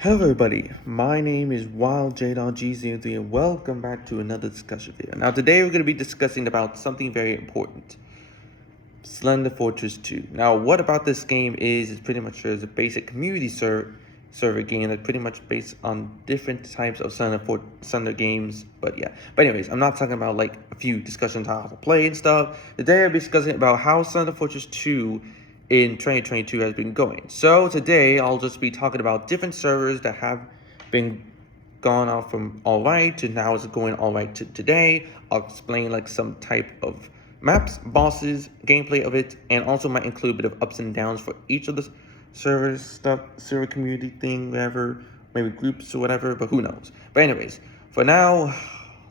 Hello everybody, my name is WildJ.G03 and welcome back to another discussion video. Now today we're going to be discussing about something very important. Slender Fortress 2. Now what about this game is pretty much a basic community server game that's pretty much based on different types of Slender games. But anyways, I'm not talking about like a few discussions on how to play and stuff. Today I'll be discussing about how Slender Fortress 2 in 2022 has been going. So today I'll just be talking about different servers that have been gone off from alright to now is going alright to today. I'll explain like some type of maps, bosses, gameplay of it, and also might include a bit of ups and downs for each of the servers stuff, server community thing, whatever, maybe groups or whatever, but who knows. But anyways, for now,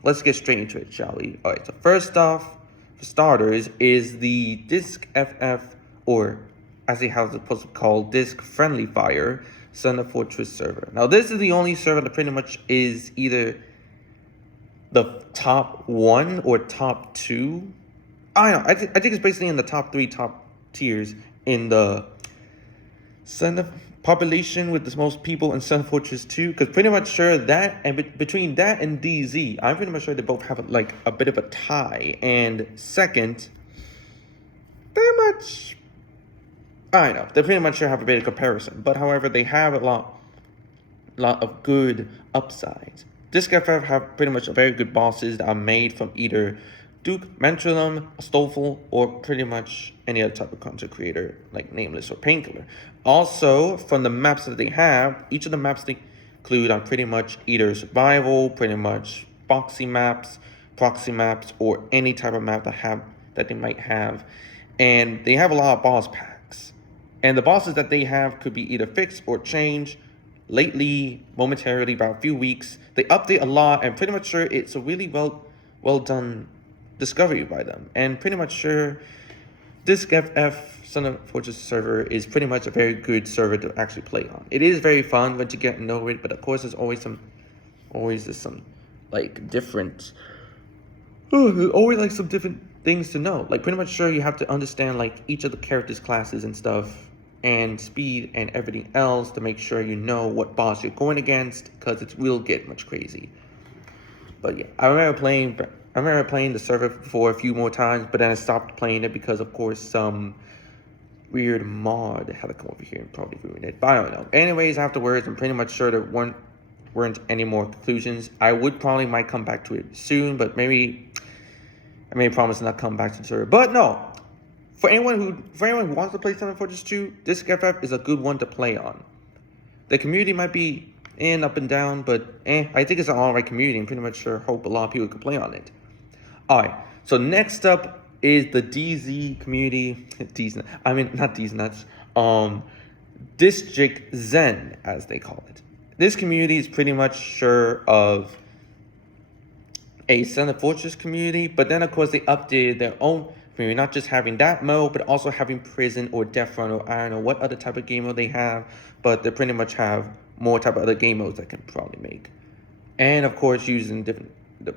let's get straight into it, shall we? Alright, so first off, for starters, is the Disk FF, or as it has supposed to be called, Disk Friendly Fire Slender Fortress server. Now this is the only server that pretty much is either the top 1 or top 2. I don't know, I think it's basically in the top 3 top tiers in the Slender population with the most people in Slender Fortress 2, because pretty much sure that, and between that and DZ, I'm pretty much sure they both have like a bit of a tie. And second, pretty much, I know, they pretty much sure have a bit of comparison, but however, they have a lot of good upsides. Disk FF have pretty much very good bosses that are made from either Duke, Mentulum, Stoffel, or pretty much any other type of content creator like Nameless or Painkiller. Also, from the maps that they have, each of the maps they include are pretty much either survival, pretty much boxy maps, proxy maps, or any type of map that they might have. And they have a lot of boss packs. And the bosses that they have could be either fixed or changed lately, momentarily, about a few weeks. They update a lot, and pretty much sure it's a really well done discovery by them. And pretty much sure Disk FF Slender Fortress server is pretty much a very good server to actually play on. It is very fun when you get to know it, but of course there's always some like different there's always like some different things to know. Like pretty much sure you have to understand like each of the characters' classes and stuff, and speed and everything else to make sure you know what boss you're going against, because it will get much crazy. But yeah, I remember playing the server for a few more times, but then I stopped playing it because of course some weird mod had to come over here and probably ruin it. But I don't know. Anyways, afterwards, I'm pretty much sure there weren't any more conclusions. I might come back to it soon, but maybe I may promise not come back to the server. But no, for anyone who wants to play Slender Fortress 2, Disk FF is a good one to play on. The community might be up and down, but I think it's an alright community, and pretty much sure hope a lot of people can play on it. Alright, so next up is the DZ community. Not these nuts. District Zen, as they call it. This community is pretty much sure of a Slender Fortress community, but then of course they updated their own community, not just having that mode, but also having prison or death run, or I don't know what other type of game mode they have, but they pretty much have more type of other game modes that can probably make. And of course using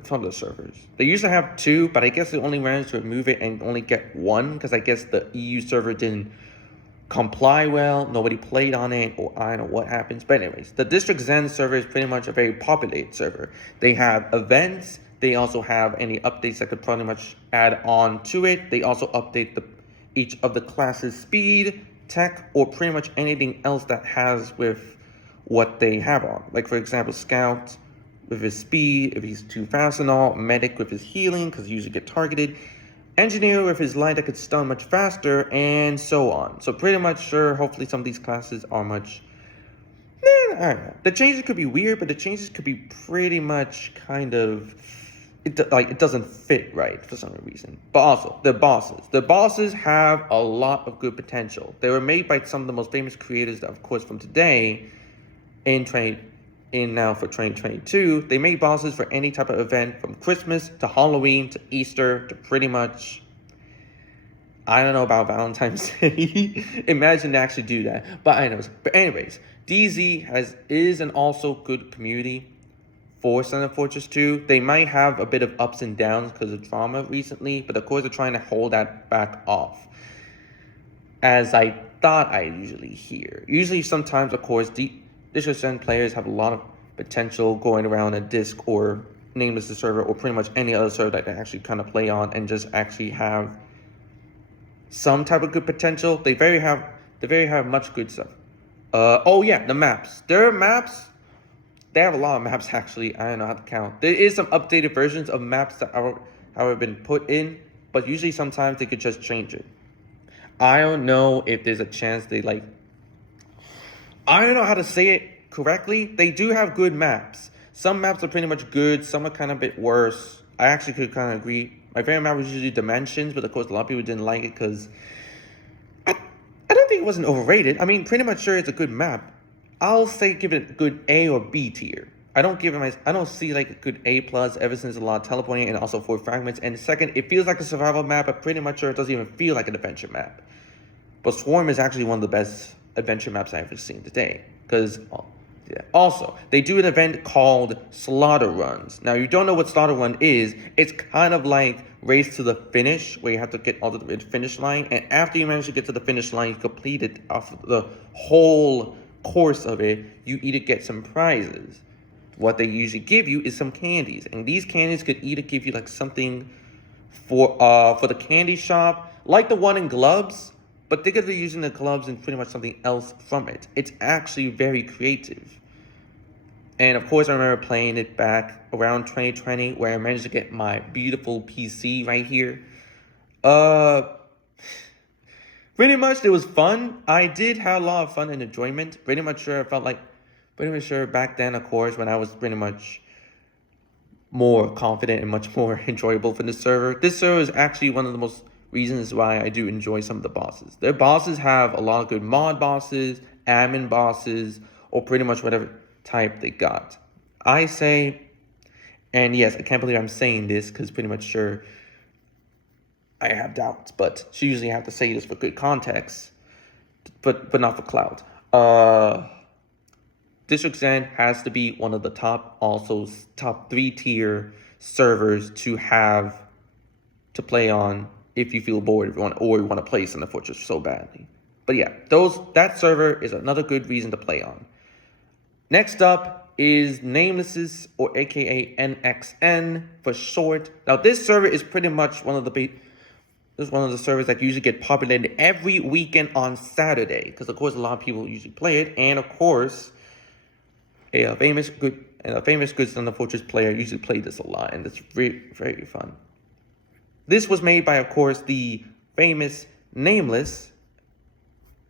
some of the servers. They usually have 2, but I guess they only managed to remove it and only get 1, because I guess the EU server didn't comply well, nobody played on it, or I don't know what happens. But anyways, the District Zen server is pretty much a very populated server. They have events, they also have any updates that could pretty much add on to it. They also update each of the classes' speed, tech, or pretty much anything else that has with what they have on. Like for example, Scout with his speed, if he's too fast and all, Medic with his healing, because he usually get targeted, Engineer with his light that could stun much faster, and so on. So pretty much sure, hopefully some of these classes are much, I don't know. The changes could be weird, but the changes could be pretty much kind of, it doesn't fit right for some reason. But also, the bosses have a lot of good potential. They were made by some of the most famous creators that, of course, from today, now for 2022, they made bosses for any type of event, from Christmas to Halloween to Easter to pretty much, I don't know about Valentine's Day. Imagine they actually do that. But anyways, DZ is an also good community for Slender Fortress 2. They might have a bit of ups and downs because of drama recently, but of course they're trying to hold that back off, as I thought I usually hear. Usually sometimes, of course, District Zen players have a lot of potential going around a disc or Nameless the server or pretty much any other server that they actually kind of play on and just actually have some type of good potential. They very have much good stuff. Oh yeah, the maps. Their maps, they have a lot of maps actually. I don't know how to count. There is some updated versions of maps that have been put in, but usually sometimes they could just change it. I don't know if there's a chance they like. I don't know how to say it correctly. They do have good maps. Some maps are pretty much good. Some are kind of a bit worse. I actually could kind of agree. My favorite map was usually Dimensions, but of course a lot of people didn't like it because I don't think it wasn't overrated. I mean, pretty much sure it's a good map. I'll say give it a good A or B tier. I don't see like a good A plus ever since a lot of teleporting and also 4 fragments. And second, it feels like a survival map, but pretty much sure it doesn't even feel like an adventure map. But Swarm is actually one of the best adventure maps I've ever seen today. Because, yeah. Also, they do an event called Slaughter Runs. Now, you don't know what Slaughter Run is. It's kind of like Race to the Finish, where you have to get all the way to the finish line. And after you manage to get to the finish line, you complete it off the whole course of it, you either get some prizes. What they usually give you is some candies. And these candies could either give you like something for the candy shop, like the one in gloves, but they're going to be using the gloves and pretty much something else from it. It's actually very creative. And of course, I remember playing it back around 2020, where I managed to get my beautiful PC right here. Pretty much, it was fun. I did have a lot of fun and enjoyment. Pretty much sure back then, of course, when I was pretty much more confident and much more enjoyable for the server. This server is actually one of the most reasons why I do enjoy some of the bosses. Their bosses have a lot of good mod bosses, admin bosses, or pretty much whatever type they got. I say, and yes, I can't believe I'm saying this because pretty much sure I have doubts, but she usually have to say this for good context, but not for clout. District Zen has to be one of the top 3 tier servers to have to play on if you feel bored, if you want to play Slender Fortress so badly. But yeah, that server is another good reason to play on. Next up is Nameless's, or aka NXN for short. Now this server is pretty much one of the servers that usually get populated every weekend on Saturday, because of course a lot of people usually play it, and of course a famous good Slender Fortress player usually play this a lot, and it's very, very fun. This was made by, of course, the famous Nameless,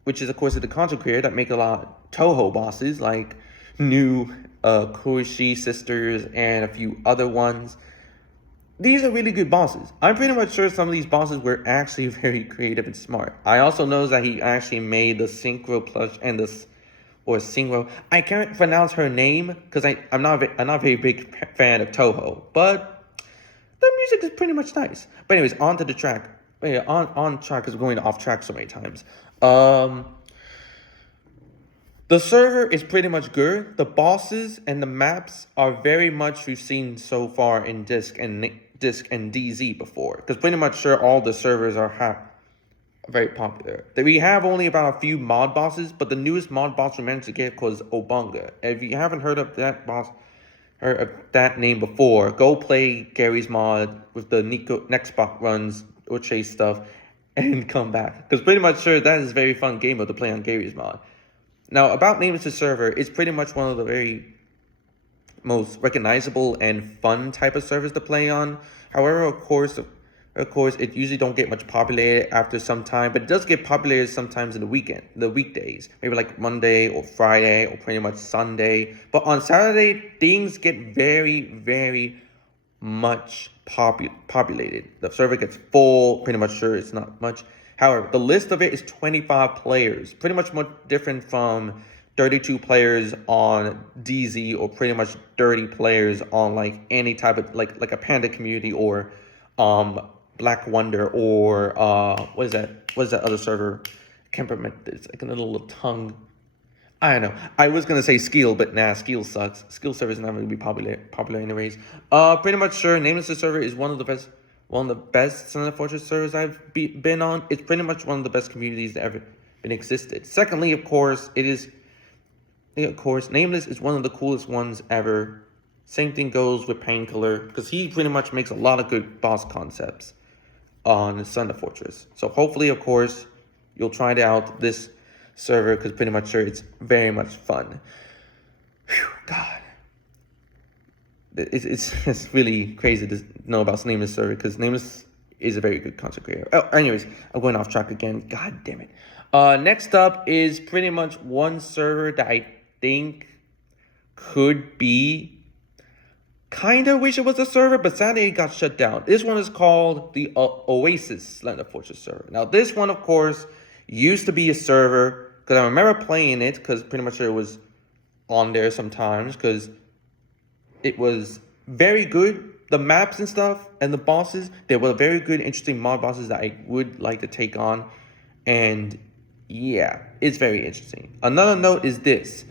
which is, of course, the content creator that make a lot of Toho bosses, like New, Kuishi Sisters, and a few other ones. These are really good bosses. I'm pretty much sure some of these bosses were actually very creative and smart. I also know that he actually made the Synchro plush and Synchro. I can't pronounce her name because I'm not a very big fan of Toho, but the music is pretty much nice. But anyways, on to the track. On track, because we're going off track so many times. The server is pretty much good. The bosses and the maps are very much we've seen so far in Disc and DZ before. Because pretty much sure all the servers are very popular. We have only about a few mod bosses, but the newest mod boss we managed to get was Obunga. If you haven't heard of that boss, heard of that name before, go play Gary's mod with the next box runs or chase stuff and come back. Because pretty much sure that is a very fun game mode to play on Gary's mod. Now, about Nameless' server, it's pretty much one of the very most recognizable and fun type of servers to play on. However, of course, it usually don't get much populated after some time, but it does get populated sometimes in the weekdays, maybe like Monday or Friday or pretty much Sunday. But on Saturday, things get very, very much populated. The server gets full, pretty much sure it's not much. However, the list of it is 25 players, pretty much more different from 32 players on DZ or pretty much 30 players on like any type of like a Panda community or Black Wonder or what is that other server? I can't remember. It's like a little tongue. I don't know. I was gonna say Skill, but nah, Skill sucks. Skill server is not going to be popular anyways. Pretty much sure Nameless server is one of the best Slender Fortress servers I've been on. It's pretty much one of the best communities that ever been existed. Secondly, of course, it is of course, Nameless is one of the coolest ones ever. Same thing goes with Painkiller, because he pretty much makes a lot of good boss concepts on Slender Fortress. So hopefully, of course, you'll try it out this server, because pretty much sure it's very much fun. Whew, God. It's really crazy to know about Nameless server, because Nameless is a very good content creator. Oh, anyways, I'm going off track again. God damn it. Next up is pretty much one server that I think could be kind of wish it was a server, but sadly it got shut down. This one is called the Oasis Slender Fortress server. Now, this one, of course, used to be a server, because I remember playing it, because pretty much it was on there sometimes, because it was very good. The maps and stuff and the bosses, they were very good, interesting mod bosses that I would like to take on. And yeah, it's very interesting. Another note is this.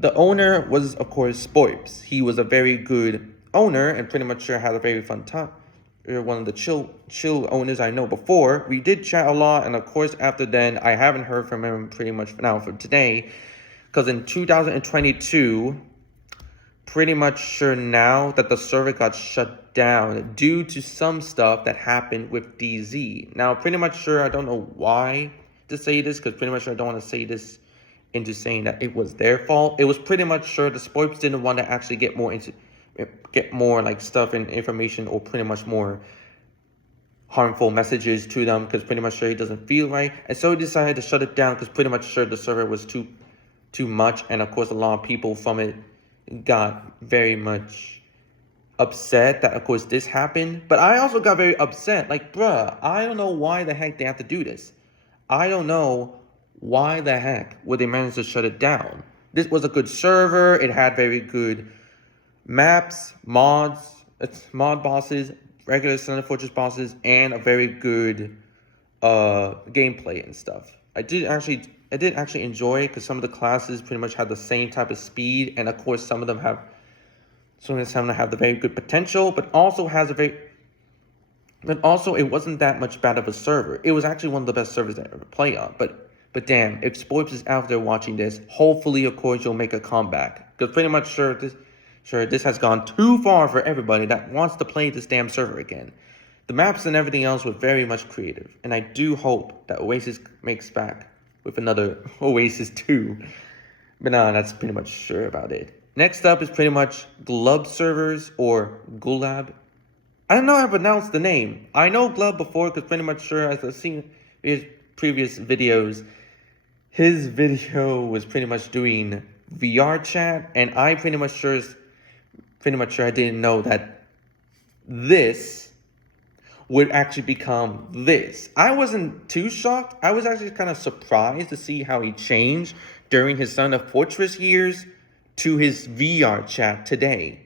The owner was, of course, Spoips. He was a very good owner and pretty much sure had a very fun time. One of the chill owners I know before. We did chat a lot, and of course, after then, I haven't heard from him pretty much now for today. Because in 2022, pretty much sure now that the server got shut down due to some stuff that happened with DZ. Now, pretty much sure I don't know why to say this, because pretty much sure I don't want to say this into saying that it was their fault. It was pretty much sure the Spoips didn't want to actually get more like stuff and information, or pretty much more harmful messages to them, because pretty much sure he doesn't feel right, and so he decided to shut it down, because pretty much sure the server was too much, and of course a lot of people from it got very much upset that, of course, this happened. But I also got very upset. Like, bruh, I don't know why the heck they have to do this. I don't know why the heck would they manage to shut it down. This was a good server. It had very good maps, mod bosses, regular Slender Fortress bosses, and a very good gameplay and stuff. I did actually enjoy it, because some of the classes pretty much had the same type of speed, and of course some of them have the very good potential, but also it wasn't that much bad of a server. It was actually one of the best servers I ever played on. But damn, if Spoips is out there watching this, hopefully of course you'll make a comeback, because pretty much sure this has gone too far for everybody that wants to play this damn server again. The maps and everything else were very much creative, and I do hope that Oasis makes back with another Oasis 2. But nah, that's pretty much sure about it. Next up is pretty much Glub servers, or Gulab. I don't know how to pronounce the name. I know Glub before, because pretty much sure, as I've seen his previous videos, his video was pretty much doing VR chat, and I pretty much sure I didn't know that this would actually become this. I wasn't too shocked. I was actually kind of surprised to see how he changed during his Slender Fortress years to his VR chat today.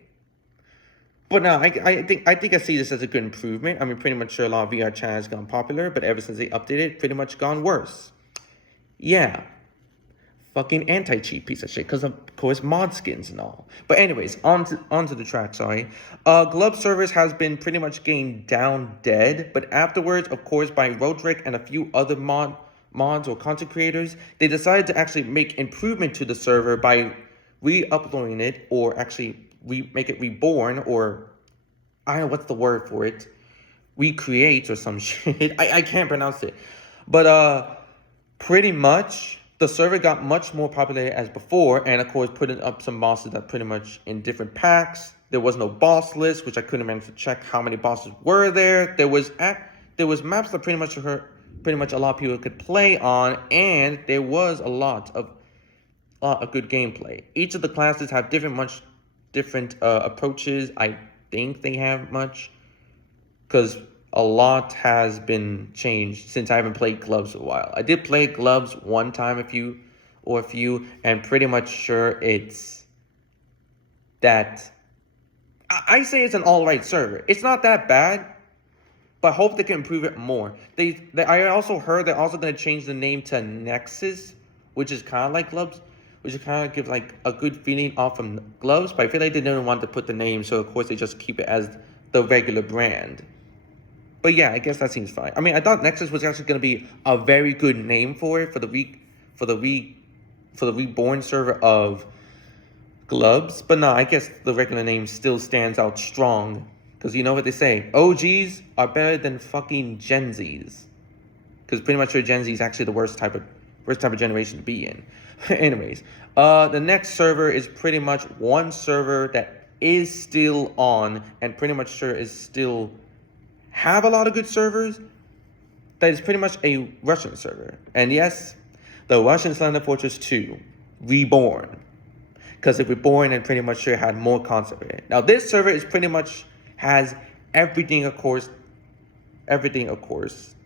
But no, I think I see this as a good improvement. I mean, pretty much sure a lot of VR chat has gone popular, but ever since they updated it, pretty much gone worse. Yeah. Fucking anti-cheat piece of shit, because of course mod skins and all. But anyways, onto the track, sorry. Glub servers has been pretty much getting down dead, but afterwards, of course, by Roderick and a few other mods or content creators, they decided to actually make improvement to the server by re-uploading it, or actually make it reborn, or I don't know what's the word for it, recreate or some shit. I can't pronounce it. But pretty much the server got much more popular as before, and of course putting up some bosses that pretty much in different packs. There was no boss list, which I couldn't manage to check how many bosses were there. There was maps that pretty much a lot of people could play on, and there was a lot of good gameplay. Each of the classes have different approaches. I think they have much, because a lot has been changed since I haven't played Gloves in a while. I did play Gloves one time, a few, and pretty much sure it's that I say it's an all-right server. It's not that bad, but I hope they can improve it more. I also heard they're also going to change the name to Nexus, which is kind of like Gloves, which kind of gives like a good feeling off from Gloves, but I feel like they didn't want to put the name, so of course they just keep it as the regular brand. But yeah, I guess that seems fine. I mean, I thought Nexus was actually going to be a very good name for it, for the for the reborn server of Glubs. But no, I guess the regular name still stands out strong. Because you know what they say, OGs are better than fucking Gen Zs. Because pretty much sure Gen Z is actually the worst type of generation to be in. Anyways, the next server is pretty much one server that is still on and pretty much sure is still have a lot of good servers. That is pretty much a Russian server. And yes, the Russian Slender Fortress 2 Reborn. Because if Reborn and pretty much sure had more concept in it. Now this server is pretty much has everything of course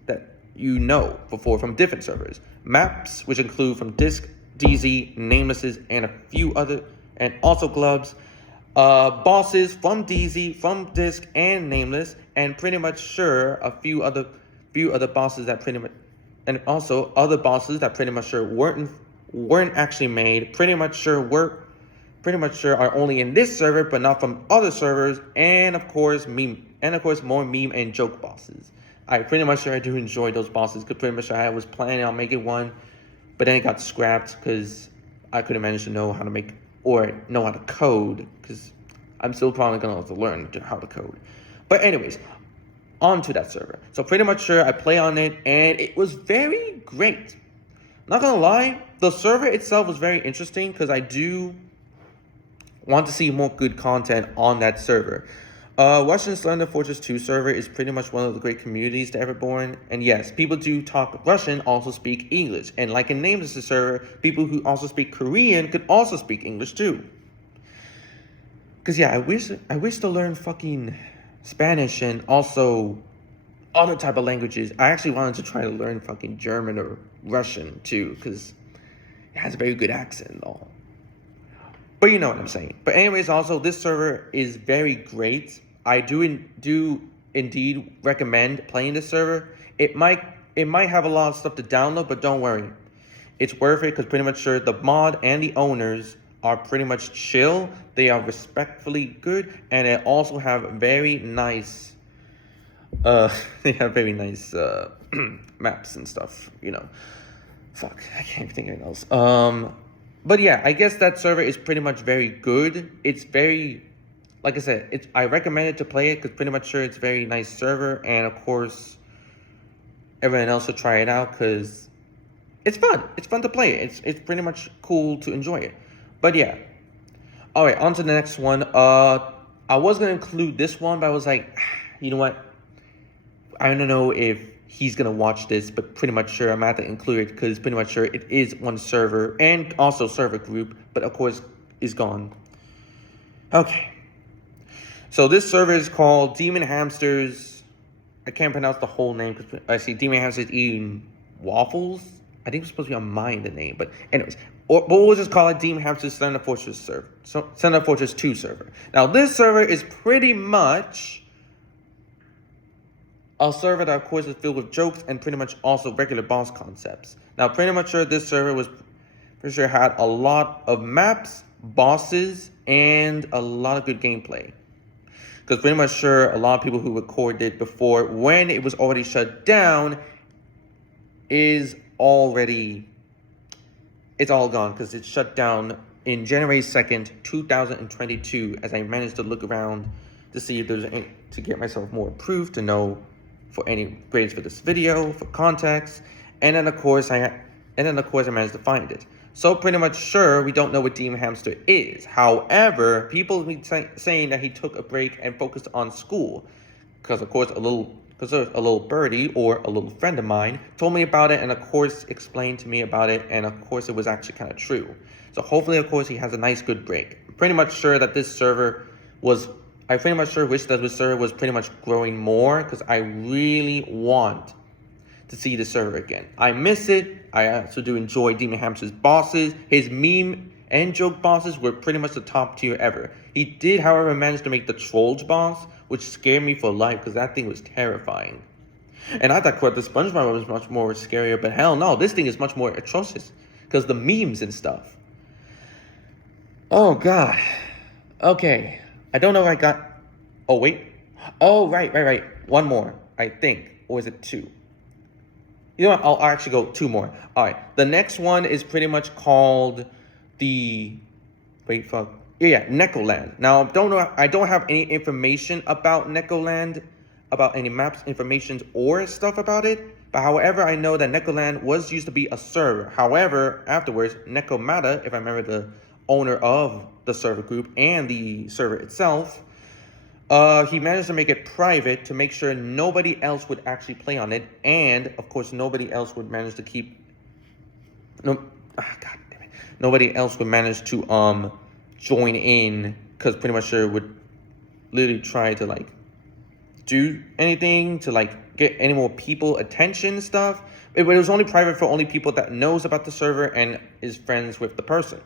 that you know before from different servers. Maps, which include from Disc, DZ, Namelesses, and a few other, and also Glubs. Bosses from DZ, from Disc, and Nameless, and pretty much sure a few other bosses that pretty much, and also other bosses that pretty much sure weren't actually made. Pretty much sure are only in this server, but not from other servers, and of course more meme and joke bosses. I pretty much sure I do enjoy those bosses, because pretty much sure I was planning on making one, but then it got scrapped because I couldn't manage to know how to make or know how to code, because I'm still probably gonna have to learn how to code. But anyways, on to that server. So pretty much sure I play on it, and it was very great. Not gonna lie, the server itself was very interesting because I do want to see more good content on that server. Russian Slender Fortress 2 server is pretty much one of the great communities to ever born. And yes, people do talk Russian also speak English. And like in Nameless server, people who also speak Korean could also speak English too. Cause yeah, I wish to learn fucking Spanish and also other type of languages. I actually wanted to try to learn fucking German or Russian too, because it has a very good accent and all. But you know what I'm saying. But anyways, also this server is very great. I do indeed recommend playing this server. It might have a lot of stuff to download, but don't worry. It's worth it because pretty much sure the mod and the owners are pretty much chill. They are respectfully good, and they also have very nice they have very nice maps and stuff, you know. Fuck, I can't think of anything else. But yeah, I guess that server is pretty much very good. It's very, like I said, I recommend it to play it because pretty much sure it's a very nice server. And of course, everyone else should try it out because it's fun. It's fun to play it. It's pretty much cool to enjoy it. But yeah. All right, on to the next one. I was going to include this one, but I was like, you know what? I don't know if he's going to watch this, but pretty much sure I'm going to have to include it because pretty much sure it is one server and also server group, but of course is gone. Okay. So this server is called Demon Hamsters. I can't pronounce the whole name because I see Demon Hamsters eating waffles. I think it's supposed to be on mine, the name, but anyways. But we'll just call it Demon Hamsters Slender Fortress server. So Slender Fortress 2 server. Now this server is pretty much a server that of course is filled with jokes and pretty much also regular boss concepts. Now pretty much sure this server was pretty sure had a lot of maps, bosses, and a lot of good gameplay. Because pretty much sure a lot of people who recorded before when it was already shut down it's all gone because it shut down in January 2nd, 2022 as I managed to look around to see if there's any, to get myself more approved to know for any grades for this video, for context, and then of course I managed to find it. So pretty much sure we don't know what Demon Hamster is. However, people be saying that he took a break and focused on school, because of course a little birdie or a little friend of mine told me about it and of course explained to me about it, and of course it was actually kind of true. So hopefully of course he has a nice good break. I'm pretty much sure that this server was. I pretty much sure wish that this server was pretty much growing more because I really want to see the server again. I miss it. I also do enjoy Demon Hamster's bosses. His meme and joke bosses were pretty much the top tier ever. He did, however, manage to make the Trolls boss, which scared me for life because that thing was terrifying. And I thought the SpongeBob was much more scarier, but hell no, this thing is much more atrocious because the memes and stuff. Oh god. Okay. I don't know if I got... Oh, wait. Oh, right. One more, I think. Or is it two? You know what? I'll actually go 2 more. All right. The next one is pretty much called the wait, fuck. Yeah, Necoland. Now, I don't have any information about Necoland, about any maps, information, or stuff about it. But however, I know that Necoland was used to be a server. However, afterwards, Necomata, if I remember the owner of the server group and the server itself, he managed to make it private to make sure nobody else would actually play on it, and of course, nobody else would manage to keep. No, God damn it. Nobody else would manage to join in, because pretty much sure would literally try to like do anything to like get any more people attention and stuff. It was only private for only people that knows about the server and is friends with the person.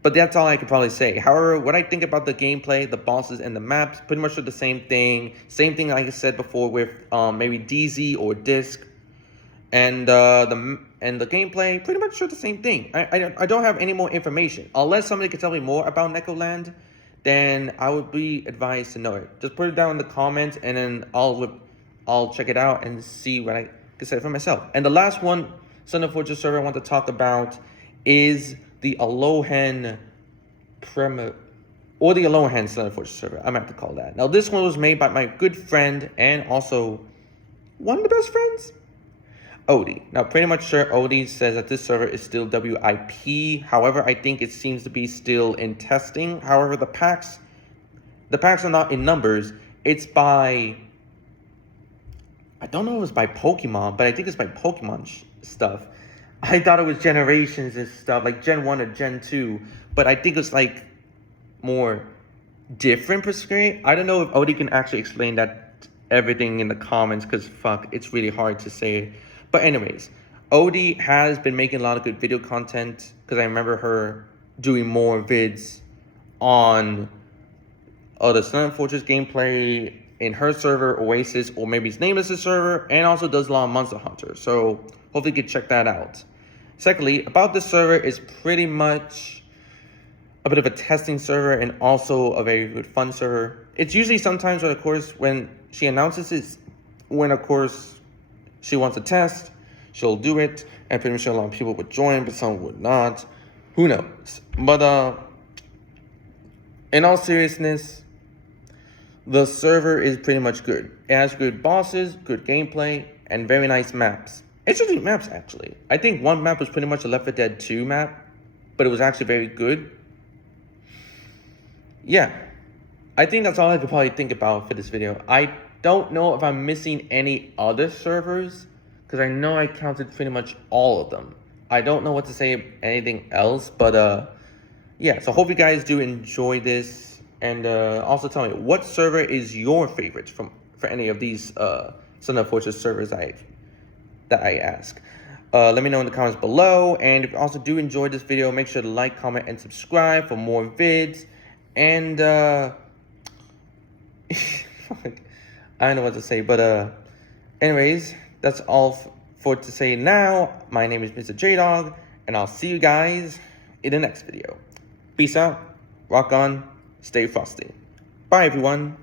But that's all I could probably say. However, what I think about the gameplay, the bosses, and the maps, pretty much are the same thing. Same thing like I said before with maybe DZ or Disc. And the gameplay, pretty much are the same thing. I don't have any more information. Unless somebody could tell me more about Necoland, then I would be advised to know it. Just put it down in the comments, and then I'll check it out and see what I can say for myself. And the last one, Slender Fortress server I want to talk about is the Alohan or the Alohan Slender Fortress server. I'm going to have to call that. Now, this one was made by my good friend and also one of the best friends, Odie. Now, pretty much sure Odie says that this server is still WIP. However, I think it seems to be still in testing. However, the packs are not in numbers. It's by, I don't know if it's by Pokemon, but I think it's by Pokemon stuff. I thought it was generations and stuff, like Gen 1 or Gen 2, but I think it's like more different per se. I don't know if Odie can actually explain that everything in the comments, because fuck, it's really hard to say. But anyways, Odie has been making a lot of good video content, because I remember her doing more vids on the Slender Fortress gameplay in her server, Oasis, or maybe it's nameless server, and also does a lot of Monster Hunter. So hopefully you can check that out. Secondly, about this server is pretty much a bit of a testing server and also a very good fun server. It's usually sometimes when, of course, when she announces it, when, of course, she wants to test, she'll do it, and pretty much a lot of people would join, but some would not. Who knows? But in all seriousness, the server is pretty much good. It has good bosses, good gameplay, and very nice maps. Interesting maps, actually. I think one map was pretty much a Left 4 Dead 2 map, but it was actually very good. Yeah, I think that's all I could probably think about for this video. I don't know if I'm missing any other servers, because I know I counted pretty much all of them. I don't know what to say anything else, but yeah, so hope you guys do enjoy this, and also tell me what server is your favorite for any of these Slender Fortress servers that I ask. Let me know in the comments below, and if you also do enjoy this video, make sure to like, comment, and subscribe for more vids. And I don't know what to say, but anyways, that's all for to say now. My name is Mr. J-Dog, and I'll see you guys in the next video. Peace out, rock on, stay frosty. Bye, everyone.